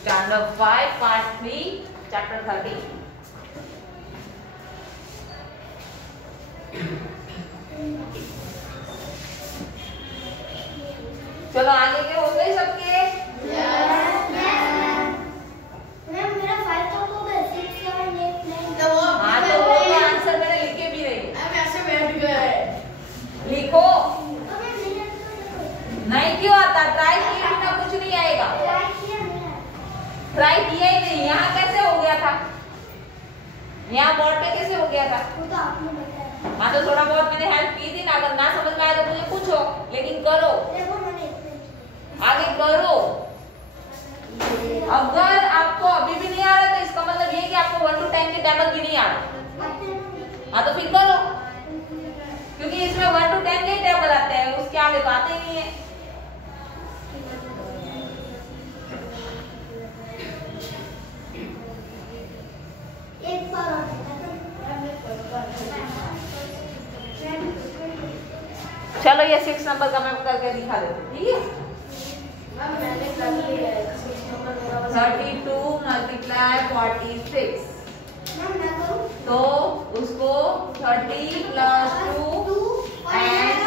Standard 5, Part 3, Chapter 13. चलो आगे के हो गए सबके? मेरा 5 तो हो गया, 6, 7, 8, 9। तो वो आंसर मैंने लिखे भी नहीं। ऐसे बैठ गए। लिखो। नहीं क्यों आता? ट्राई किए बिना कुछ नहीं आएगा। ट्राई किया ही नहीं। यहाँ कैसे हो गया था? यहाँ बोर्ड पे कैसे हो गया था? वो तो आपने बताया। हाँ तो थोड़ा बहुत मैंने हेल्प की थी ना। अगर ना समझ में आए तो मुझे पूछो, लेकिन करो, देखो मैंने आगे करो। अगर आपको अभी भी नहीं आ रहा तो इसका मतलब ये कि आपको 1 to 10 के टेबल भी नहीं आ रहा। हाँ तो फिर करो, क्योंकि इसमें 1 to 10 के टेबल आते हैं, उसके आगे तो आते ही नहीं है। एक बार और चलो ये 6 नंबर का मैं करके दिखा देती हूँ, ठीक है? मैंने कर लिया है। 32 multiply 46, तो उसको 30 plus 2 and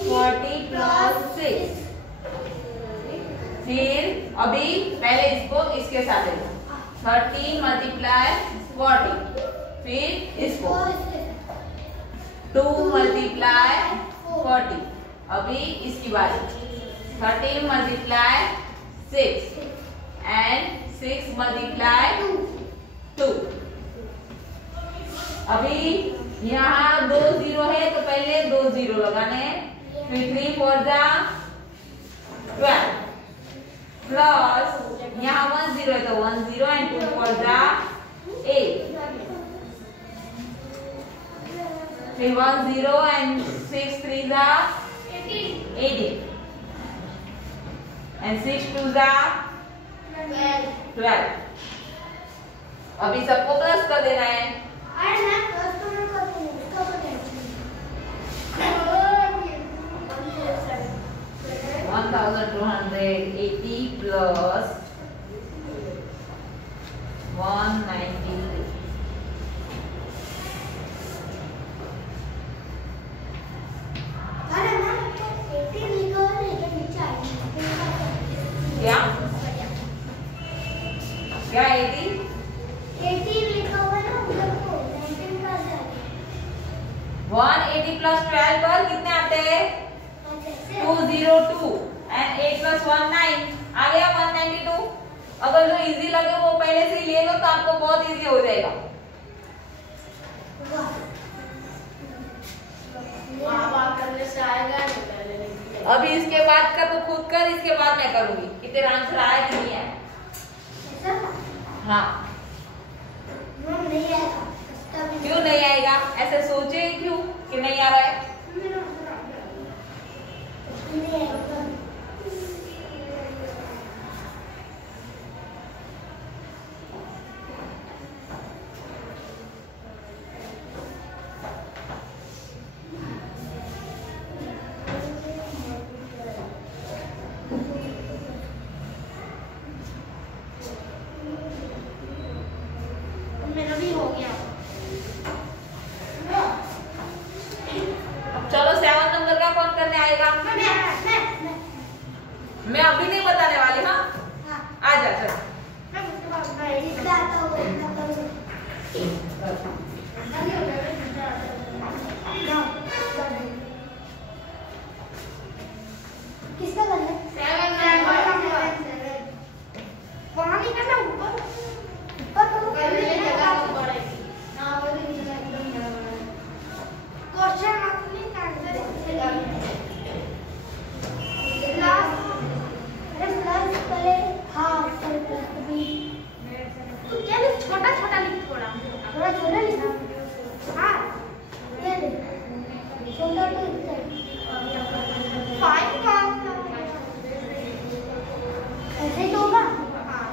40 plus 6। फिर अभी पहले इसको इसके साथ देखो, 30 multiply 40, फिर इसको 2 multiply 40, अभी इसकी बारी 30 multiply 6 and 6 multiply 2। अभी यहाँ 2 0 है तो पहले 2 0 लगाने हैं, फिर 3 4 जा 12 प्लस यहाँ 1 0 है तो 1 0 and 2 4 जा 8, फिर 1 0 and 6 3 जा 18 and 6 2 जा 12। अभी सबको प्लस कर देना है। 1280 plus 193। क्या क्या 80 लिखा हुआ है ना उधर को 19 का जाए। 180 plus 12 पर कितने आते हैं? 202 and 8 plus 1 9, आ गया 192। अगर जो इजी लगे वो पहले से ही ले लो तो आपको बहुत इजी हो जाएगा। करने से आएगा नहीं पहले। अभी इसके बाद का तो खुद कर, इसके बाद मैं करूंगी कि तेरा आंसर आया कि नहीं आया। हाँ नहीं आएगा। क्यों नहीं आएगा? ऐसे सोचे क्यों कि नहीं आ रहा है? नहीं आएगा। मेरा भी हो गया। अब चलो 7 नंबर का कौन करने आएगा? मैं अभी नहीं बताने वाली। हाँ आ जा चल। किसका करना है? वहाँ नहीं करना, ऊपर करो। क्वेश्चन अपनी आंसर प्लस पहले हाफ प्लस बी। तू क्या लिख? छोटा छोटा लिख, थोड़ा छोटा लिख। हाँ ये लिख छोटा तो 5 का ऐसे ही होगा। हाँ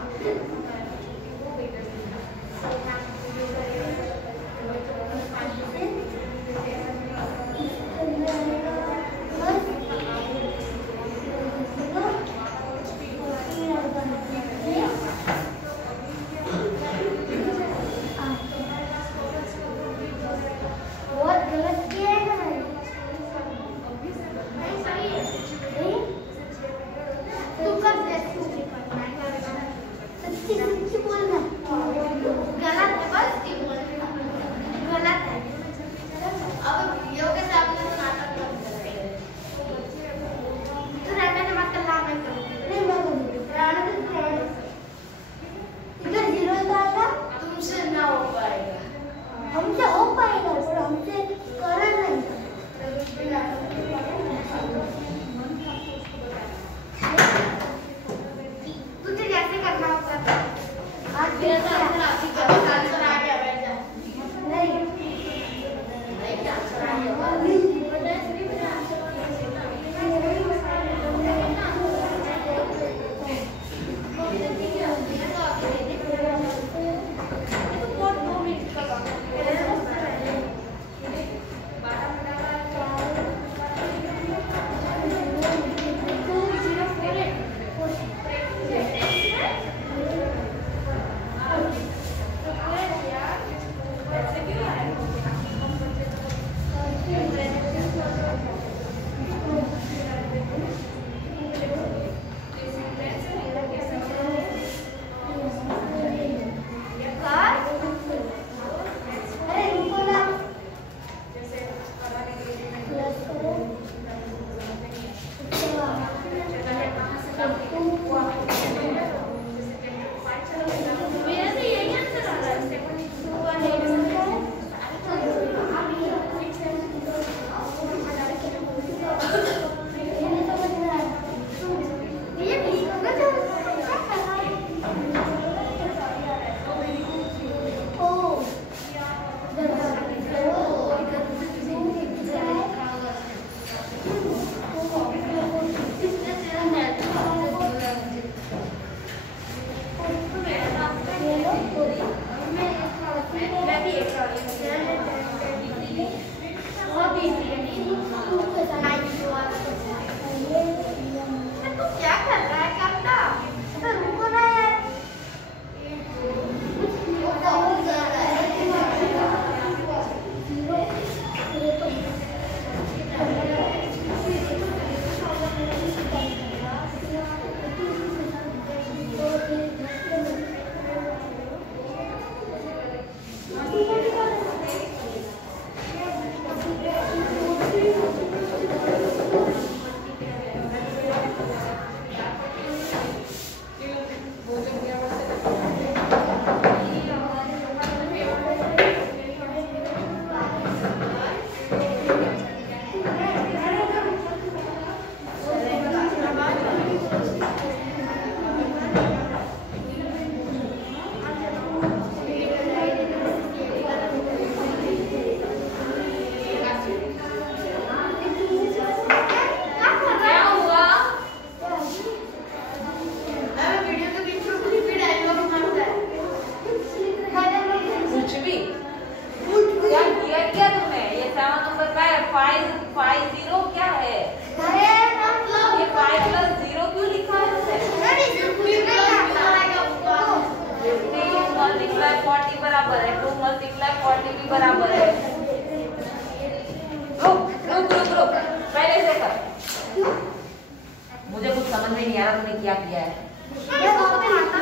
ये वहाँ पे आता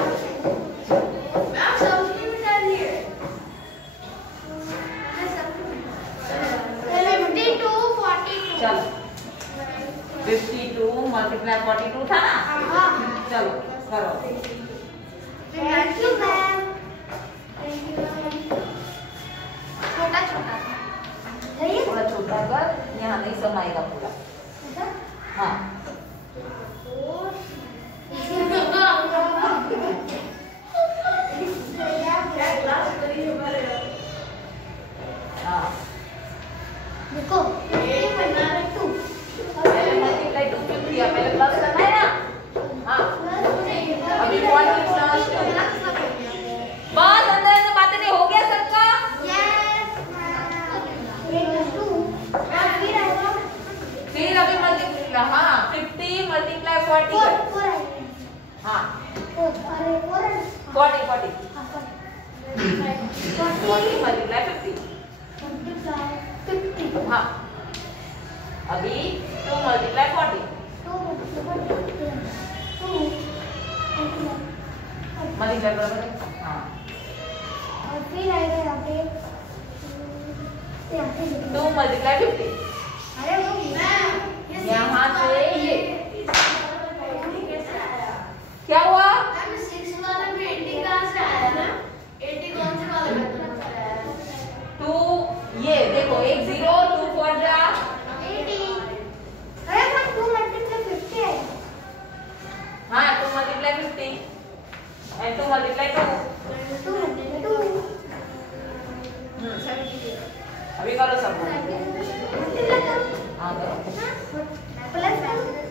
मैम सबकी भी डाली है। 72 42 चलो 52 मल्टीप्लाई 42 था ना। हाँ चलो करो। थैंक यू मैम छोटा छोटा सही थोड़ा छोटा कर, यहाँ नहीं समाएगा पूरा। है हाँ क्या क्लास करी है हमारे? हाँ देखो एक बना रहे तू। पहले मल्टीप्लाई 250 किया, पहले प्लस करना है ना। हाँ अभी 40 प्लस बस अंदर से बातें नहीं, हो गया सबका। फिर अभी मल्टीप्लाई, हाँ 50 मल्टीप्लाई 40 कर। हाँ 40 मल्टीप्लाई 50। हाँ अभी 2 मल्टीप्लाई 40 मल्टीप्लाई बराबर है। हाँ 2 मल्टीप्लाई 50। यहाँ से ये क्या हुआ? मैम 6 वाला में 80 कहाँ से आया ना? 80 कौन से वाले में से आया? 2 ये देखो, एक 0 2 4 जा। हाँ 2 मल्टीप्लाई 50 and 2 मल्टीप्लाई 2। अभी करो सब। हाँ करो,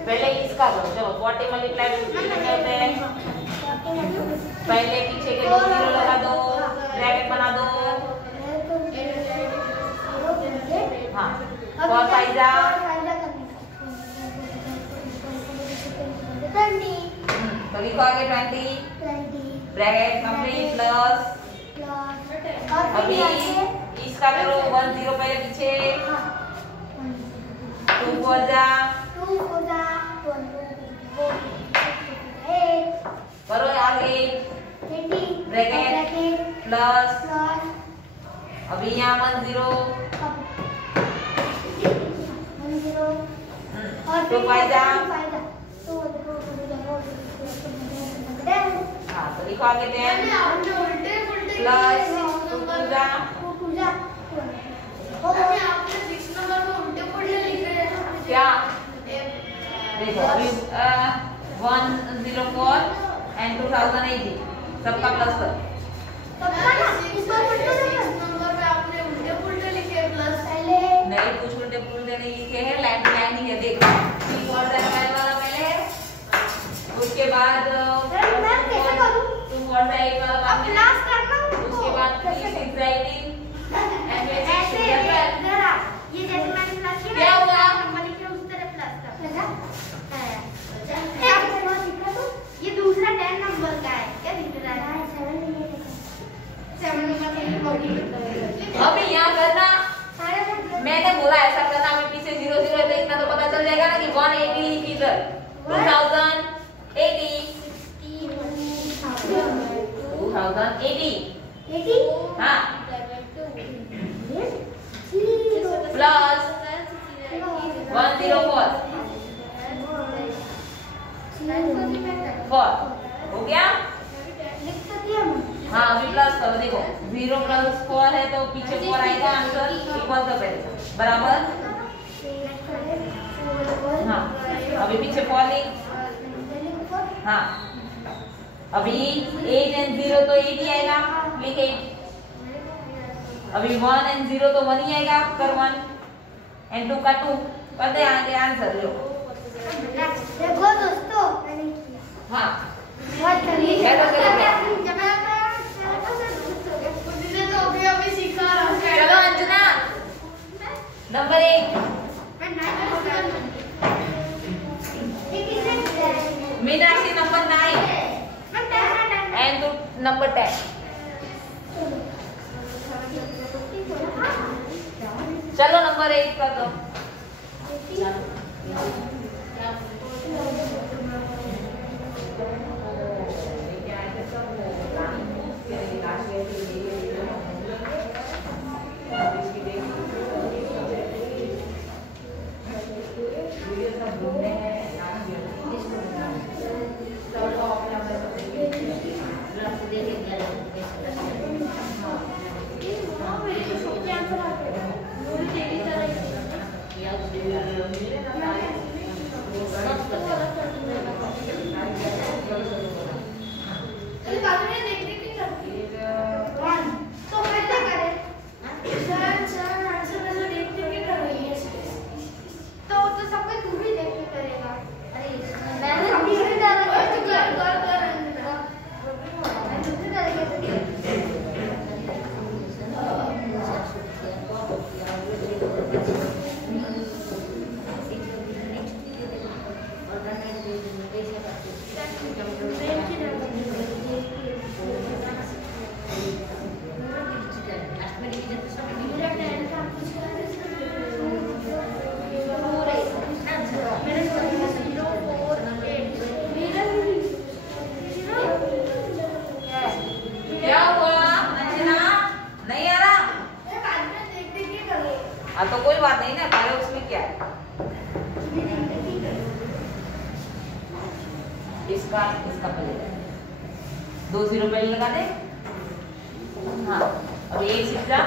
पहले इसका करो। चलो 40 मल्टीप्लाई 50 करते हैं। पहले पीछे के 2 0 लगा दो, ब्रैकेट बना दो। हाँ और फाइजा तो लिखो आगे 20 ब्रैकेट कंप्लीट प्लस। अभी इसका करो 1 0 पहले पीछे 2 4 जा। करो आगे ब्रैकेट प्लस। अभी यहाँ 1 0 तो फायदा। हाँ तो लिखो आगे 10 आपने उल्टे पुल्टे प्लस 2 जा। आपने 6 नंबर में उल्टे पुल्टे लिखे हैं। क्या देखो अभी 104 and 2080 सबका प्लस कर। नंबर पे आपने उल्टे पुल्टे लिखे प्लस। नहीं कुछ उल्टे पुल्टे नहीं लिखे हैं, लाइन लाइन ही है। देखो 3 4 वाला पहले, उसके बाद 2 4 8 वाला बाद में, उसके बाद 3 6 18 and फिर 6 क्या हुआ? ये दूसरा 10 नंबर का है क्या दिख रहा है? 7 नंबर का अभी यहाँ करना, मैंने बोला ऐसा करना। अभी पीछे 0 0 है तो इतना तो पता चल जाएगा ना कि 180 लिखी इधर 2080 हाँ प्लस 104 हो गया। हाँ अभी प्लस करो। देखो 0 + 4 है तो पीछे 4 आएगा, आंसर इक्वल तो पहले बराबर। हाँ अभी पीछे 4 लिख। हाँ अभी 8 and 0 तो 8 ही आएगा, लिख 8। अभी 1 and 0 तो 1 ही आएगा, कर 1 and 2 का 2 कर दे आगे आंसर लो। देखो दोस्तों मैंने किया। हाँ बहुत तरीके है तो करेंगे। उसने तो अभी सीखा रहा है। चलो Anjana number 1 Meenakshi number 9 and number 10। चलो नंबर 1 कर दो। 2 0 पहले लगा दे। हाँ अब 8 6 जा।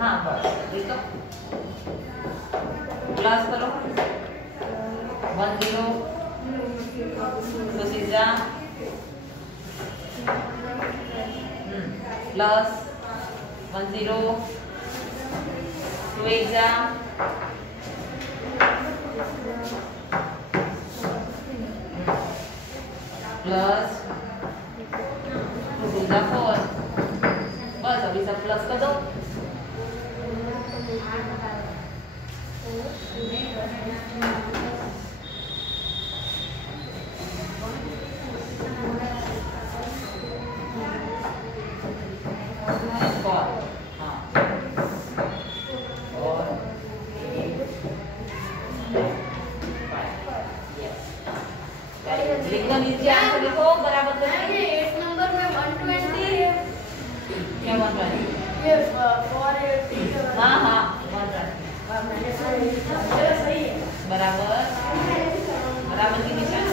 हाँ बस देखो प्लस करो 1 0 2 6 जा प्लस 1 0 2 8 जा प्लस 2 2 जा 4। बस अभी सब प्लस कर दो। लिखो नीचे आंसर लिखो बराबर करके। 8 नंबर में 120 क्या 120? ये 480 हाँ हाँ 120 सही है बराबर बराबर की निशान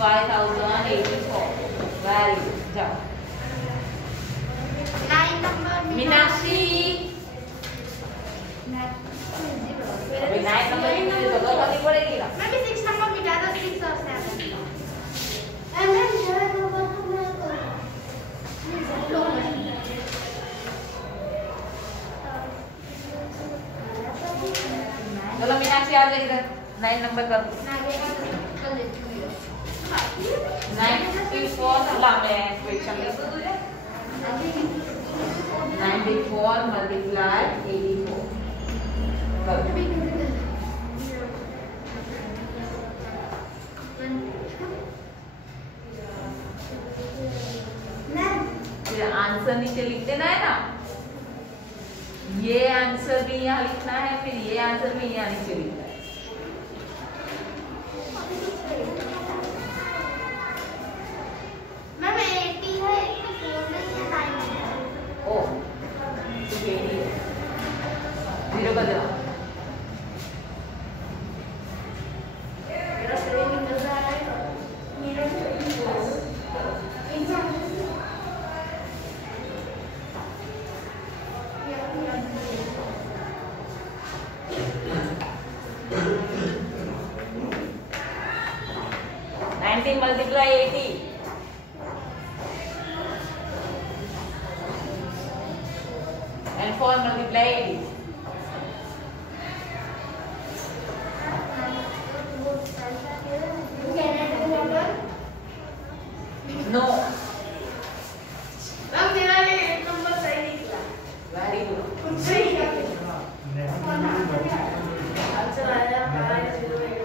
5084। वेरी गुड जाओ 9 नंबर मीनाक्षी। अभी 9 नंबर की तो दो करनी पड़ेगी ना। मैं भी 6 नंबर मिटा दो 6 और 7 मैम 7 नंबर तो मैं चलो मीनाक्षी आ जाइए इधर 9 नंबर कर 94 ला मैं क्वेश्चन लिख दूं तुझे 94 मल्टीप्लाई 84 कर फिर आंसर नीचे लिख देना है ना। ये आंसर भी यहाँ लिखना है फिर ये आंसर भी यहाँ नीचे लिखना है। मैम 80 है 84 नहीं है 9 है। ओ ठीक है 0 कर देना। मेरा सही निकल रहा है मेरा सही 90 multiply 80 and 4 multiply 80 no ma'am मेरा ये 8 नंबर सही निकला very good कुछ सही है अच्छा आया 508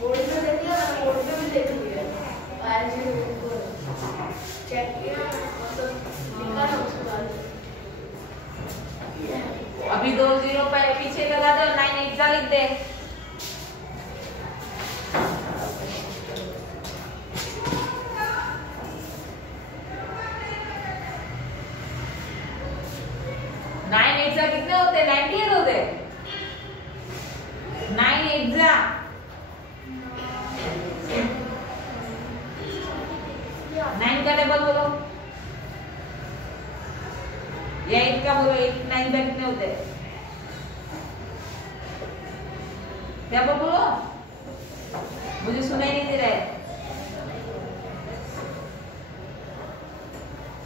बोर्ड में देख लिया बोर्ड में भी देख लिया 508 चेक किया मतलब लिखा ना उसके बाद अभी 2 0 पे पीछे लगा दे और 9 एग्जा लिख दे। कितने होते हैं 98 होते 9 एग्जा 9 का टेबल बोलो या 8 का बोलो 8 9 का कितने होते हैं क्या बोलो मुझे सुनाई नहीं दे रहा है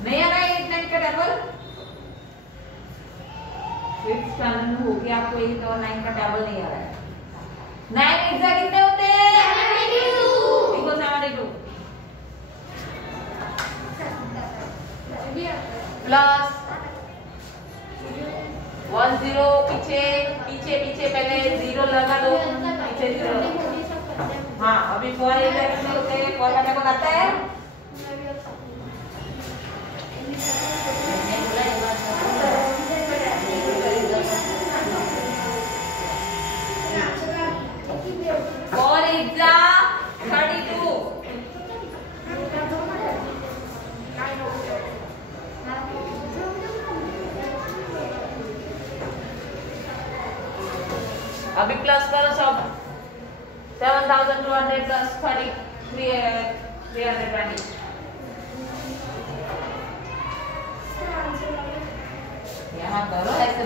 नहीं आ रहा है 8 9 का टेबल 5th स्टैंडर्ड में होके आपको 8 और 9 का टेबल नहीं आ रहा है 9 एग्जा कितने होते हैं 72 देखो 72 प्लस 1 0 पीछे पीछे पीछे पहले 0 लगा दो पीछे 0 हाँ अभी 4 एग्जा कितने होते हैं 4 का टेबल आता है अभी प्लस करो सब। 7200 प्लस 320। यहाँ करो ऐसे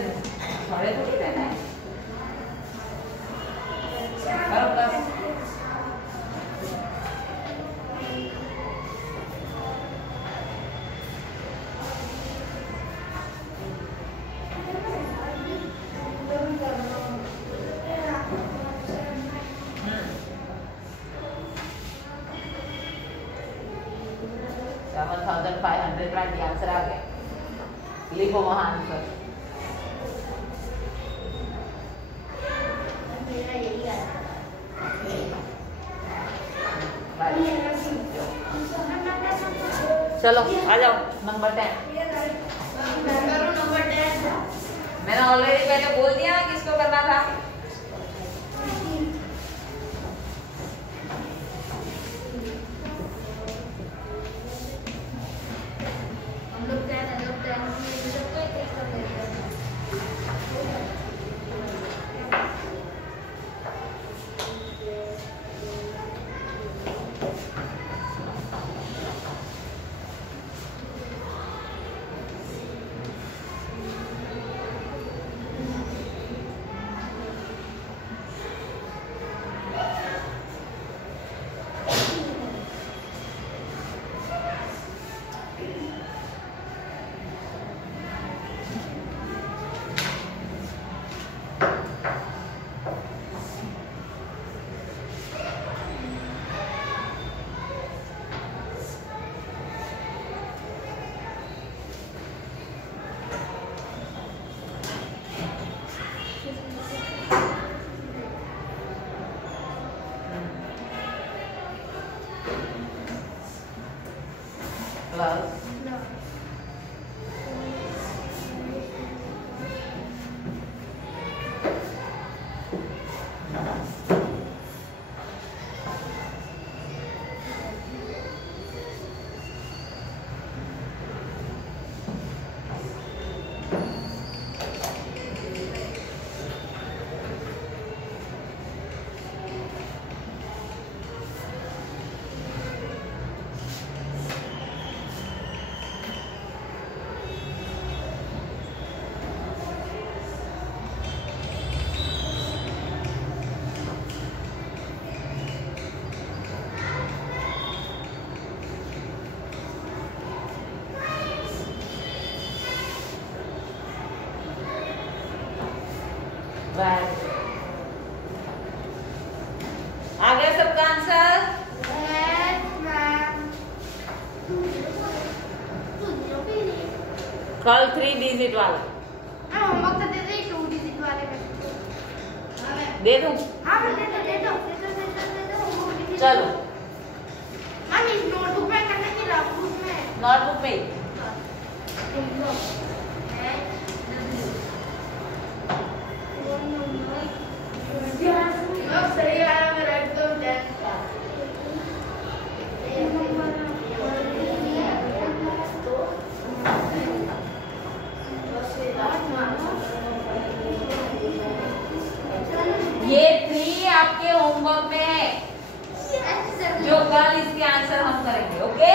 थोड़े थोड़ी रहना है। करो प्लस। आंसर आ गया। लिखो वहां आंसर। चलो आ जाओ नंबर 10। मैंने ऑलरेडी पहले बोल दिया ना किसको करना था। आ गया सबका आंसर? कल 3 डिजिट वाला होमवर्क तो दे दे 2 डिजिट वाले में दे दूं? हाँ दे दो चलो मम्मी नोटबुक में करना कि नोटबुक में? नोटबुक में सही आया मेरा एकदम 10 का। ये 3 आपके होमवर्क में है जो कल इसके आंसर हम करेंगे। ओके